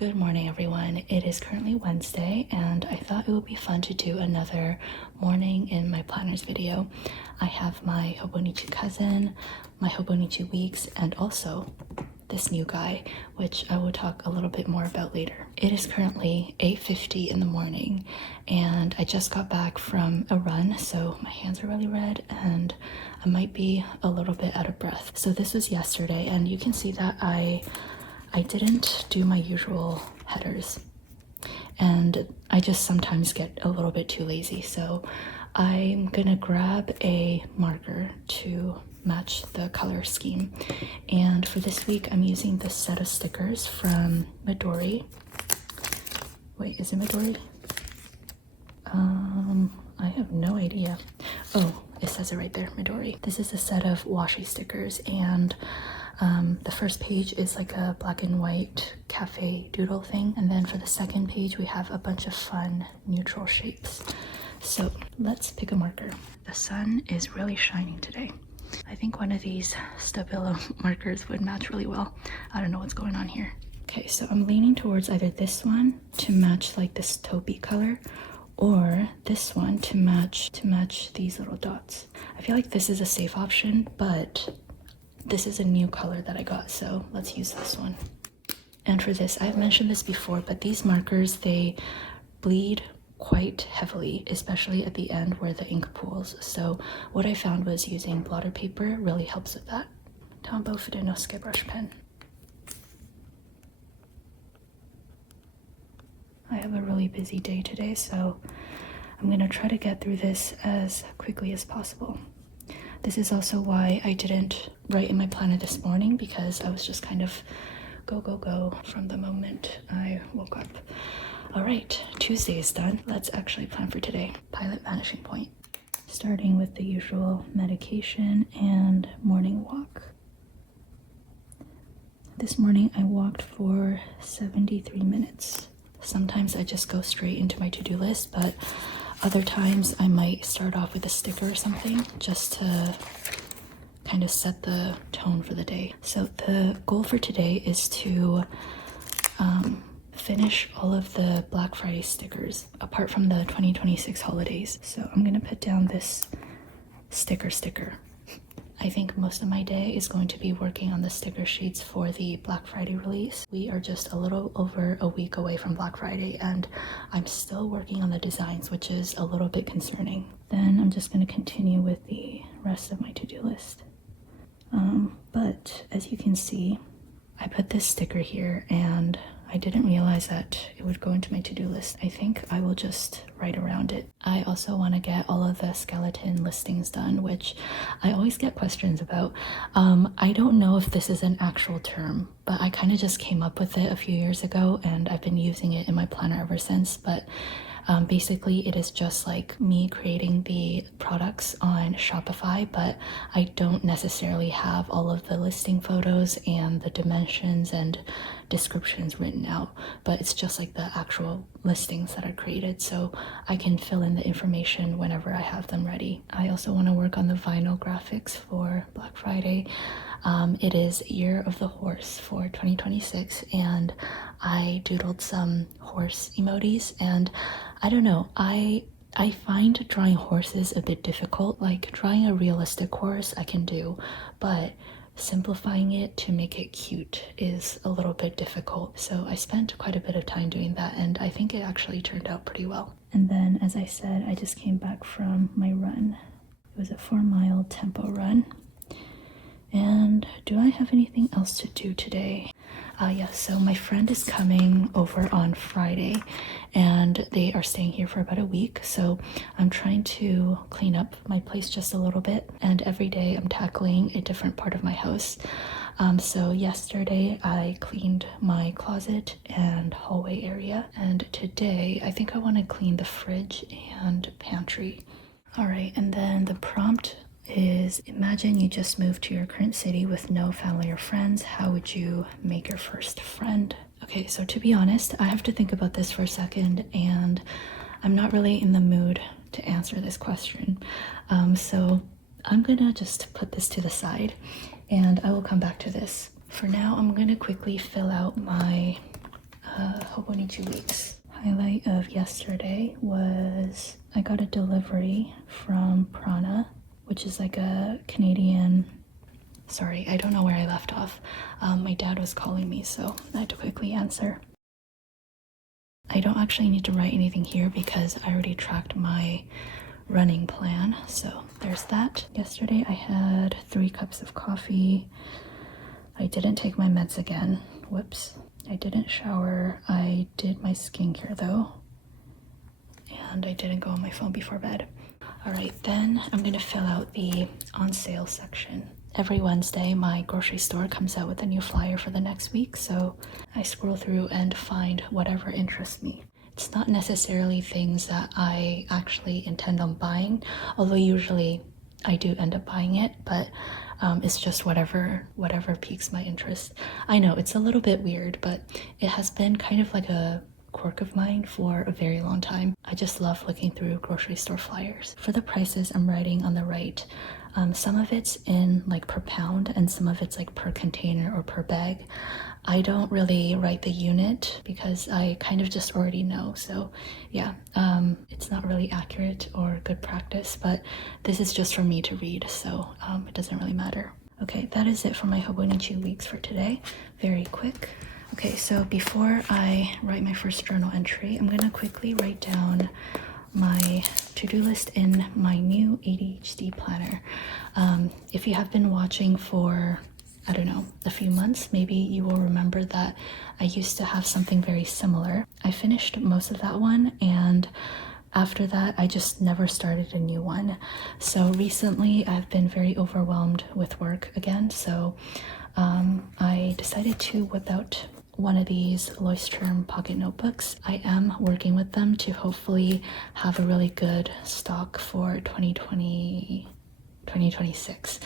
Good morning, everyone. It is currently Wednesday, and I thought it would be fun to do another morning in my planners video. I have my Hobonichi Cousin, my Hobonichi Weeks, and also this new guy, which I will talk a little bit more about later. It is currently 8:50 in the morning, and I just got back from a run, so my hands are really red, and I might be a little bit out of breath. So this was yesterday, and you can see that I didn't do my usual headers, and I just sometimes get a little bit too lazy. So I'm gonna grab a marker to match the color scheme, and for this week I'm using this set of stickers from Midori. Wait, is it Midori? I have no idea. Oh, it says it right there, Midori. This is a set of washi stickers, and the first page is like a black and white cafe doodle thing, and then for the second page we have a bunch of fun neutral shapes. So let's pick a marker. The sun is really shining today. I think one of these Stabilo markers would match really well. I don't know what's going on here. Okay, so I'm leaning towards either this one to match like this taupey color, or this one to match these little dots. I feel like this is a safe option, but this is a new color that I got, so let's use this one. And for this, I've mentioned this before, but these markers, they bleed quite heavily, especially at the end where the ink pools. So what I found was using blotter paper really helps with that. Tombow Fudenosuke brush pen. I have a really busy day today, so I'm gonna try to get through this as quickly as possible. This is also why I didn't write in my planner this morning, because I was just kind of go from the moment I woke up. All right, Tuesday is done. Let's actually plan for today. Pilot vanishing point. Starting with the usual medication and morning walk. This morning I walked for 73 minutes. Sometimes I just go straight into my to-do list, but other times I might start off with a sticker or something just to kind of set the tone for the day. So the goal for today is to finish all of the Black Friday stickers apart from the 2026 holidays. So I'm gonna put down this sticker. I think most of my day is going to be working on the sticker sheets for the Black Friday release. We are just a little over a week away from Black Friday, and I'm still working on the designs, which is a little bit concerning. Then I'm just going to continue with the rest of my to-do list. But as you can see, I put this sticker here, and I didn't realize that it would go into my to-do list. I think I will just write around it. I also want to get all of the skeleton listings done, which I always get questions about. I don't know if this is an actual term, but I kind of just came up with it a few years ago, and I've been using it in my planner ever since. But basically it is just like me creating the products on Shopify, but I don't necessarily have all of the listing photos and the dimensions and descriptions written out, but it's just like the actual listings that are created, so I can fill in the information whenever I have them ready. I also want to work on the vinyl graphics for Black Friday. It is Year of the Horse for 2026, and I doodled some horse emojis, and I don't know, I find drawing horses a bit difficult. Like drawing a realistic horse I can do, but simplifying it to make it cute is a little bit difficult. So I spent quite a bit of time doing that, and I think it actually turned out pretty well. And then, as I said, I just came back from my run. It was a 4-mile tempo run. And do I have anything else to do today? Yeah, so my friend is coming over on Friday, and they are staying here for about a week. So I'm trying to clean up my place just a little bit, and every day I'm tackling a different part of my house. So yesterday I cleaned my closet and hallway area, and today I think I want to clean the fridge and pantry. All right, and then the prompt is, imagine you just moved to your current city with no family or friends. How would you make your first friend? Okay, so to be honest, I have to think about this for a second, and I'm not really in the mood to answer this question. So I'm gonna just put this to the side, and I will come back to this. For now, I'm gonna quickly fill out my Hobonichi weeks. Highlight of yesterday was I got a delivery from Prana, which is like a Canadian. Sorry, I don't know where I left off. My dad was calling me, so I had to quickly answer. I don't actually need to write anything here because I already tracked my running plan, so there's that. Yesterday I had 3 cups of coffee. I didn't take my meds again. Whoops. I didn't shower. I did my skincare though, and I didn't go on my phone before bed. All right, then I'm gonna fill out the on sale section. Every Wednesday, my grocery store comes out with a new flyer for the next week, so I scroll through and find whatever interests me. It's not necessarily things that I actually intend on buying, although usually I do end up buying it, but it's just whatever piques my interest. I know it's a little bit weird, but it has been kind of like a quirk of mine for a very long time. I just love looking through grocery store flyers. For the prices, I'm writing on the right. Some of it's in like per pound and some of it's like per container or per bag. I don't really write the unit because I kind of just already know. So yeah, it's not really accurate or good practice, but this is just for me to read, so it doesn't really matter. Okay, that is it for my Hobonichi weeks for today. Very quick. Okay, so before I write my first journal entry, I'm gonna quickly write down my to-do list in my new ADHD planner. If you have been watching for, I don't know, a few months, maybe you will remember that I used to have something very similar. I finished most of that one, and after that I just never started a new one. So recently I've been very overwhelmed with work again, so I decided to whip out one of these Leuchtturm pocket notebooks. I am working with them to hopefully have a really good stock for 2026.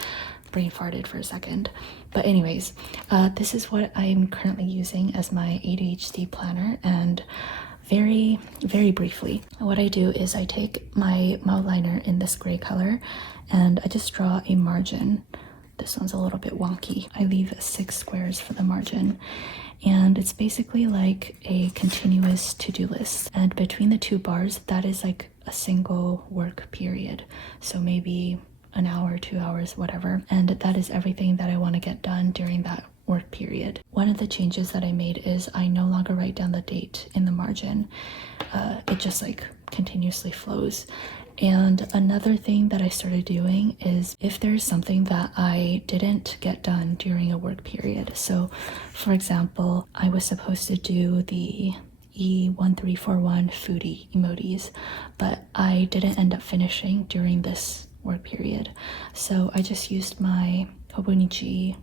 Brain farted for a second. But anyways, this is what I'm currently using as my ADHD planner, and very, very briefly, what I do is I take my Mildliner in this gray color and I just draw a margin. This one's a little bit wonky. I leave 6 squares for the margin, and it's basically like a continuous to-do list, and between the 2 bars that is like a single work period, so maybe an hour, 2 hours, whatever, and that is everything that I want to get done during that work period. One of the changes that I made is I no longer write down the date in the margin. It just like continuously flows. And another thing that I started doing is if there's something that I didn't get done during a work period, so for example, I was supposed to do the ᴜ1341 foodie emojis, but I didn't end up finishing during this work period. So I just used my Hobonichi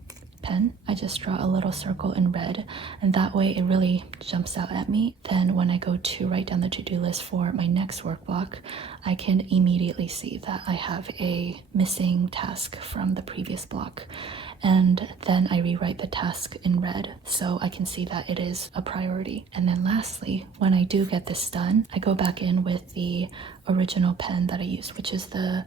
pen. I just draw a little circle in red, and that way it really jumps out at me. Then when I go to write down the to-do list for my next work block, I can immediately see that I have a missing task from the previous block, and then I rewrite the task in red so I can see that it is a priority. And then lastly, when I do get this done, I go back in with the original pen that I used, which is the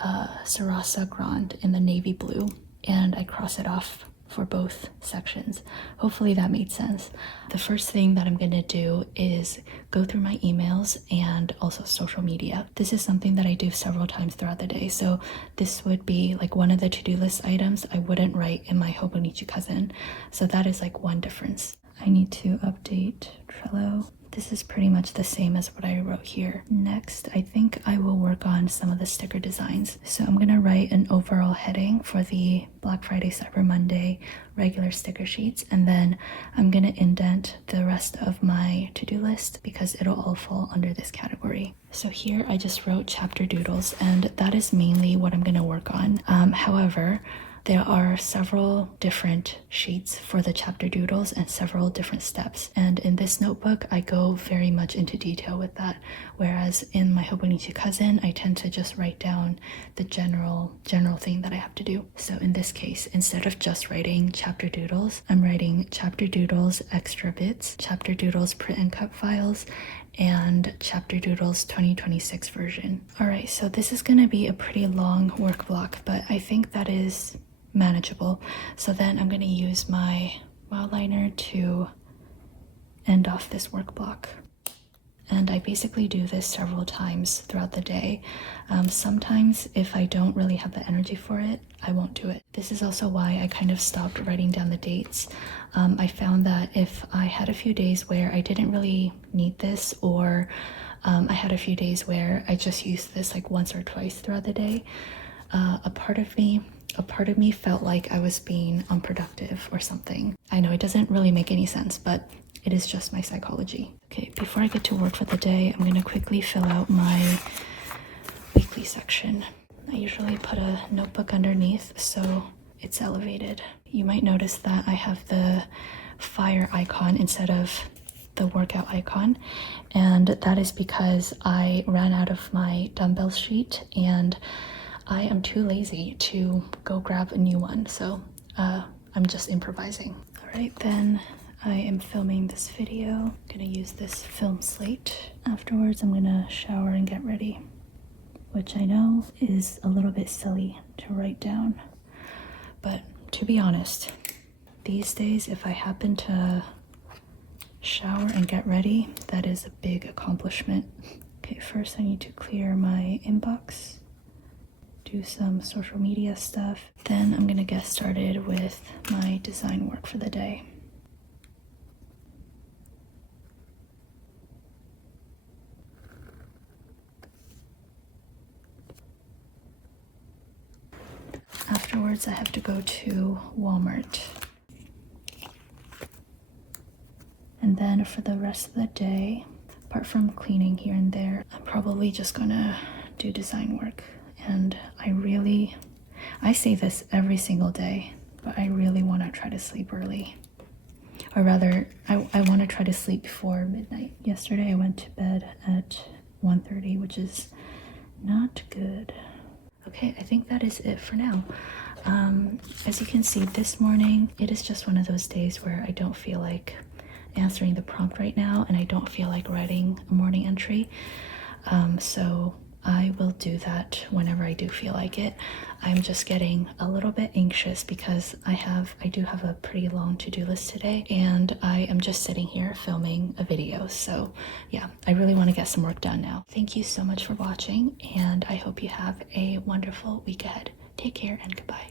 Sarasa Grande in the navy blue, and I cross it off for both sections. Hopefully that made sense. The first thing that I'm gonna do is go through my emails and also social media. This is something that I do several times throughout the day, so this would be like one of the to-do list items I wouldn't write in my Hobonichi Cousin, so that is like one difference. I need to update Trello. This is pretty much the same as what I wrote here. Next, I think I will work on some of the sticker designs. So I'm gonna write an overall heading for the Black Friday, Cyber Monday regular sticker sheets, and then I'm gonna indent the rest of my to-do list because it'll all fall under this category. So here I just wrote chapter doodles, and that is mainly what I'm gonna work on. However, there are several different sheets for the chapter doodles and several different steps. And in this notebook, I go very much into detail with that. Whereas in my Hobonichi Cousin, I tend to just write down the general thing that I have to do. So in this case, instead of just writing chapter doodles, I'm writing chapter doodles extra bits, chapter doodles print and cut files, and chapter doodles 2026 version. All right, so this is gonna be a pretty long work block, but I think that is manageable. So then I'm going to use my Mildliner to end off this work block. And I basically do this several times throughout the day. Sometimes if I don't really have the energy for it, I won't do it. This is also why I kind of stopped writing down the dates. I found that if I had a few days where I didn't really need this, or I had a few days where I just used this like once or twice throughout the day, a part of me felt like I was being unproductive or something. I know it doesn't really make any sense, but it is just my psychology. Okay, before I get to work for the day, I'm gonna quickly fill out my weekly section. I usually put a notebook underneath so it's elevated. You might notice that I have the fire icon instead of the workout icon, and that is because I ran out of my dumbbell sheet and I am too lazy to go grab a new one, so I'm just improvising. All right, then I am filming this video. I'm gonna use this film slate. Afterwards, I'm gonna shower and get ready, which I know is a little bit silly to write down, but to be honest, these days, if I happen to shower and get ready, that is a big accomplishment. Okay, first I need to clear my inbox, do some social media stuff. Then I'm gonna get started with my design work for the day. Afterwards, I have to go to Walmart. And then for the rest of the day, apart from cleaning here and there, I'm probably just gonna do design work. And I say this every single day, but I really want to try to sleep early. Or rather, I want to try to sleep before midnight. Yesterday I went to bed at 1:30, which is not good. Okay, I think that is it for now. As you can see, this morning, it is just one of those days where I don't feel like answering the prompt right now, and I don't feel like writing a morning entry. So I will do that whenever I do feel like it. I'm just getting a little bit anxious because I do have a pretty long to-do list today, and I am just sitting here filming a video. So yeah, I really want to get some work done now. Thank you so much for watching, and I hope you have a wonderful week ahead. Take care and goodbye.